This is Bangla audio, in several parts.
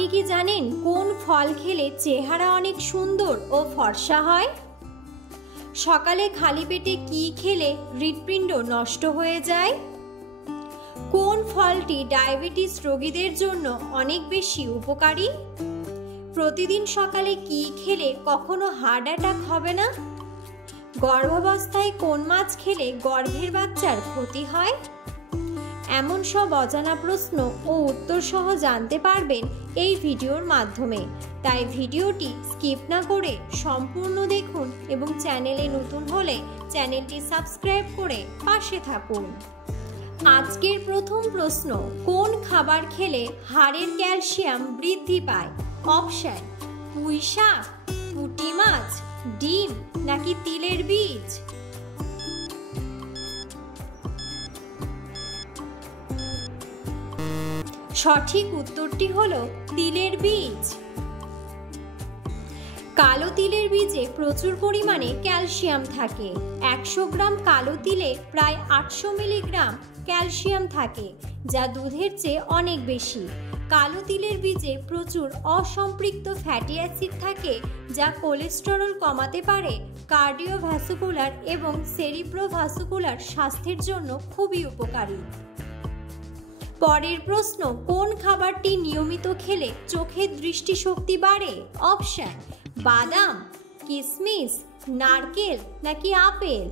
আপনি কি জানেন কোন ফল খেলে চেহারা অনেক সুন্দর ও ফর্সা হয়? সকালে খালি পেটে কি খেলে হৃৎপিণ্ড নষ্ট হয়ে যায়? কোন ফলটি ডায়াবেটিস রোগীদের জন্য অনেক বেশি উপকারী? প্রতিদিন সকালে কি খেলে কখনো হার্ট অ্যাটাক হবে না? গর্ভাবস্থায় কোন মাছ খেলে গর্ভের বাচ্চার ক্ষতি হয়? এমন সব অজানা প্রশ্ন ও উত্তর সহ জানতে পারবেন এই ভিডিওর মাধ্যমে। তাই ভিডিওটি স্কিপ না করে সম্পূর্ণ দেখুন এবং চ্যানেলে নতুন হলে চ্যানেলটি সাবস্ক্রাইব করে পাশে থাকুন। আজকের প্রথম প্রশ্ন, কোন খাবার খেলে হাড়ের ক্যালসিয়াম বৃদ্ধি পায়? অপশন: পুঁই শাক, পুঁটি মাছ, ডিম নাকি তিলের বীজ? সঠিক উত্তরটি হলো তিলের বীজ। কালো তিলের বীজে প্রচুর পরিমাণে ক্যালসিয়াম থাকে। 100 গ্রাম কালো তিলে প্রায় 800 মিলিগ্রাম ক্যালসিয়াম থাকে, যা দুধের চেয়ে অনেক বেশি। কালো তিলের বীজে প্রচুর অসম্পৃক্ত ফ্যাটি অ্যাসিড থাকে, যা কোলেস্টেরল কমাতে পারে, কার্ডিওভাস্কুলার এবং সেরিব্রোভাস্কুলার স্বাস্থ্যের জন্য খুবই উপকারী। পরের প্রশ্ন, কোন খাবারটি নিয়মিত খেলে চোখের দৃষ্টিশক্তি বাড়ে? অপশন: বাদাম, কিশমিশ, নারকেল নাকি আপেল?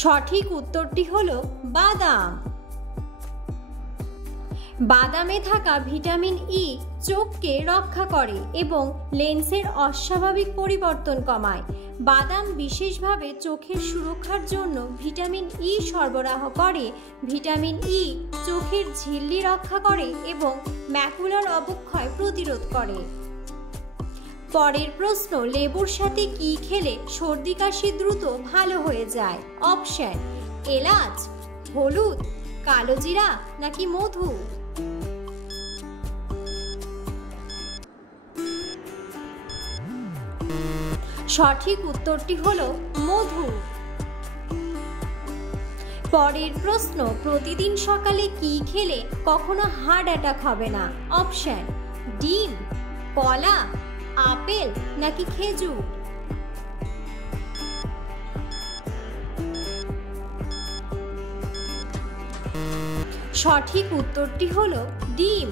সঠিক উত্তরটি হলো বাদাম। বাদামে থাকা ভিটামিন ই চোখকে রক্ষা করে এবং লেন্সের অস্বাভাবিক পরিবর্তন কমায়। বাদাম বিশেষভাবে চোখের সুরক্ষার জন্য ভিটামিন ই সরবরাহ করে। ভিটামিন ই চোখের ঝিল্লি রক্ষা করে এবং ম্যাকুলার অবক্ষয় প্রতিরোধ করে। পরের প্রশ্ন, লেবুর সাথে কি খেলে সর্দি কাশি দ্রুত ভালো হয়ে যায়? অপশন: এলাচ, হলুদ, কালোজিরা নাকি মধু? সঠিক উত্তরটি হলো মধু। পরের প্রশ্ন, প্রতিদিন সকালে কি খেলে কখনো হার্ট অ্যাটাক হবে না? অপশন: ডিম, কলা, আপেল নাকি খেজুর? সঠিক উত্তরটি হলো ডিম।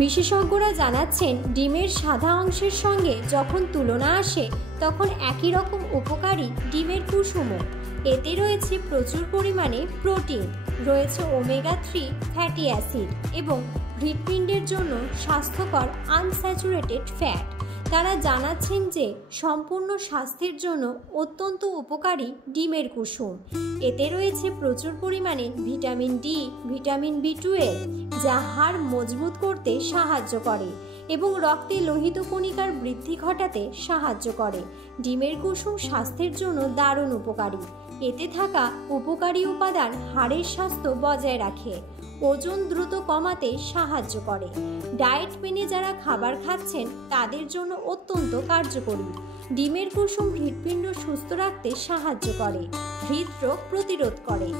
বিশেষজ্ঞরা জানাচ্ছেন, ডিমের সাদা অংশের সঙ্গে যখন তুলনা আসে তখন একই রকম উপকারী ডিমের কুসুমও। এতে রয়েছে প্রচুর পরিমাণে প্রোটিন, রয়েছে ওমেগা 3 ফ্যাটি অ্যাসিড এবং হৃৎপিণ্ডের জন্য স্বাস্থ্যকর আনস্যাচুরেটেড ফ্যাট। তারা জানাচ্ছেন যে সম্পূর্ণ স্বাস্থ্যের জন্য অত্যন্ত উপকারী ডিমের কুসুম। এতে রয়েছে প্রচুর পরিমাণে ভিটামিন ডি, ভিটামিন বি12, যা হাড় মজবুত করতে সাহায্য করে এবং রক্তে লোহিত কণিকার বৃদ্ধি ঘটাতে সাহায্য করে। ডিমের কুসুম স্বাস্থ্যের জন্য দারুণ উপকারী। এতে থাকা উপকারী উপাদান হাড়ের স্বাস্থ্য বজায় রাখে, ওজন দ্রুত কমাতে সাহায্য করে। ডায়েট মেনে যারা খাবার খাচ্ছেন তাদের জন্য অত্যন্ত কার্যকরী। ডিমের কুসুম হৃৎপিণ্ড সুস্থ রাখতে সাহায্য করে, হৃদরোগ প্রতিরোধ করে।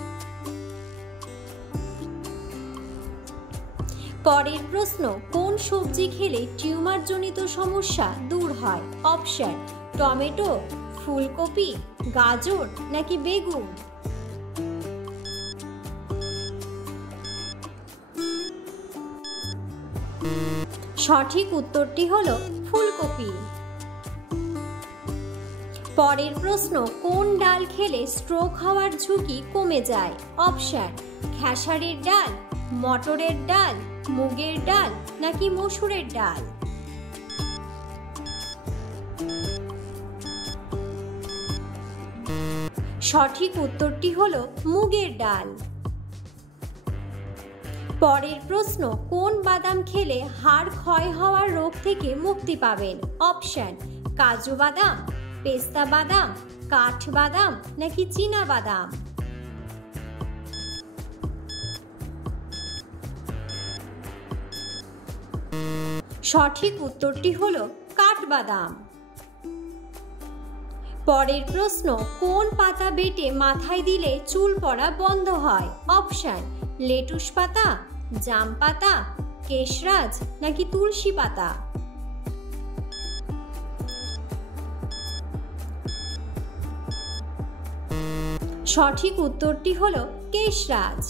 পরের প্রশ্ন, কোন সবজি খেলে টিউমারজনিত সমস্যা দূর হয়? অপশন: টমেটো, ফুলকপি, গাজর নাকি বেগুন? সঠিক উত্তরটি হলো ফুলকপি। পরের প্রশ্ন, কোন ডাল খেলে স্ট্রোক হওয়ার ঝুঁকি কমে যায়? অপশন: খেসারির ডাল, মটরের ডাল, মুগের ডাল নাকি মসুরের ডাল? সঠিক উত্তরটি হলো মুগের ডাল। পরের প্রশ্ন, কোন বাদাম খেলে হাড় ক্ষয় হওয়ার রোগ থেকে মুক্তি পাবেন? অপশন: কাজু বাদাম, পেস্তা বাদাম, কাঠ বাদাম নাকি চীনা বাদাম? সঠিক উত্তরটি হলো কাঠবাদাম। পরের প্রশ্ন, কোন পাতা বেটে মাথায় দিলে চুল পড়া বন্ধ হয়? অপশন, লেটুস পাতা, জাম পাতা, কেশরাজ নাকি তুলসী পাতা? সঠিক উত্তরটি হলো কেশরাজ।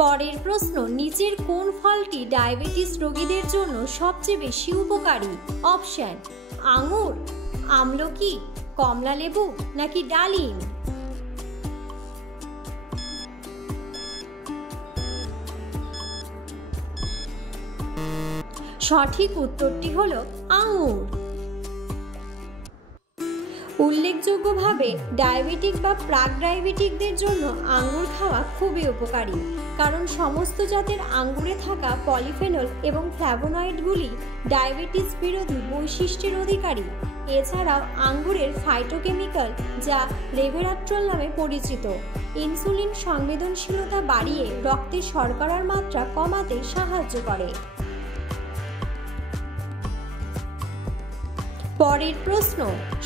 পরের প্রশ্ন, নিচের কোন ফলটি ডায়াবেটিস রোগীদের জন্য সবচেয়ে বেশি উপকারী? অপশন, আঙুর, আমলকি, কমলালেবু নাকি ডালিম? সঠিক উত্তরটি হলো আঙুর। উল্লেখযোগ্যভাবে ডায়াবেটিক বা প্রাক ডায়াবেটিকদের জন্য আঙ্গুর খাওয়া খুবই উপকারী, কারণ সমস্ত জাতের আঙ্গুরে থাকা পলিফেনল এবং ফ্ল্যাভোনয়েডগুলি ডায়াবেটিস বিরোধী বৈশিষ্ট্যের অধিকারী। এছাড়াও আঙ্গুরের ফাইটোকেমিক্যাল, যা রেভেরাট্রল নামে পরিচিত, ইনসুলিন সংবেদনশীলতা বাড়িয়ে রক্তে শর্করার মাত্রা কমাতে সাহায্য করে। পরের প্রশ্ন,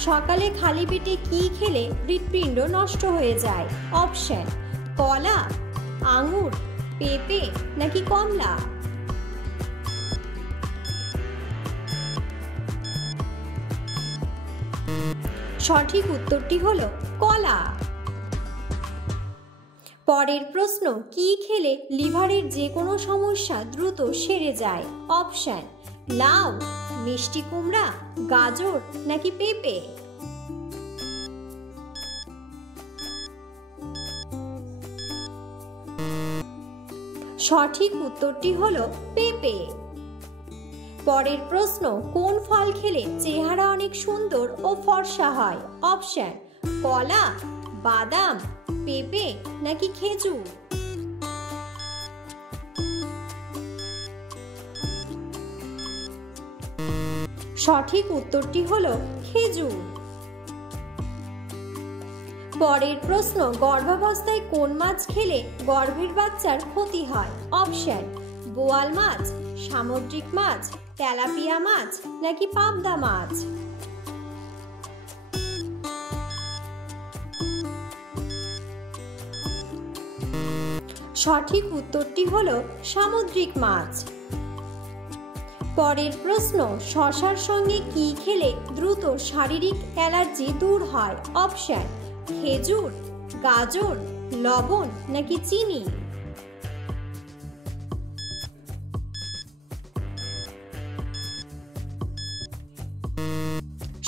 সকালে খালি পেটে কি খেলে হৃৎপিণ্ড নষ্ট হয়ে যায়? অপশন, কলা, আঙুর, পেঁপে নাকি কমলা? সঠিক উত্তরটি হলো কলা। পরের প্রশ্ন, কি খেলে লিভারের যে কোনো সমস্যা দ্রুত সেরে যায়? অপশন, লাউ, মিষ্টি কুমড়া, গাজর নাকি পেঁপে? সঠিক উত্তরটি হলো পেঁপে। পরের প্রশ্ন, কোন ফল খেলে চেহারা অনেক সুন্দর ও ফর্সা হয়? অপশন, কলা, বাদাম, পেঁপে নাকি খেজুর? সঠিক উত্তরটি হলো খেজুর। পরের প্রশ্ন, গর্ভাবস্থায় কোন মাছ খেলে গর্ভের বাচ্চার ক্ষতি হয়? অপশন, বোয়াল মাছ, সামুদ্রিক মাছ, তেলাপিয়া মাছ নাকি পাবদা মাছ? সঠিক উত্তরটি হলো সামুদ্রিক মাছ। পরের প্রশ্ন, শসার সঙ্গে কি খেলে দ্রুত শারীরিক অ্যালার্জি দূর হয়? অপশন, খেজুর, গাজর, লবণ নাকি চিনি?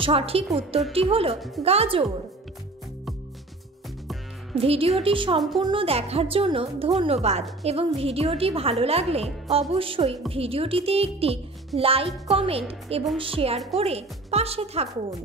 সঠিক উত্তরটি হলো গাজর। ভিডিওটি সম্পূর্ণ দেখার জন্য ধন্যবাদ এবং ভিডিওটি ভালো লাগলে অবশ্যই ভিডিওটিতে একটি লাইক, কমেন্ট এবং শেয়ার করে পাশে থাকুন।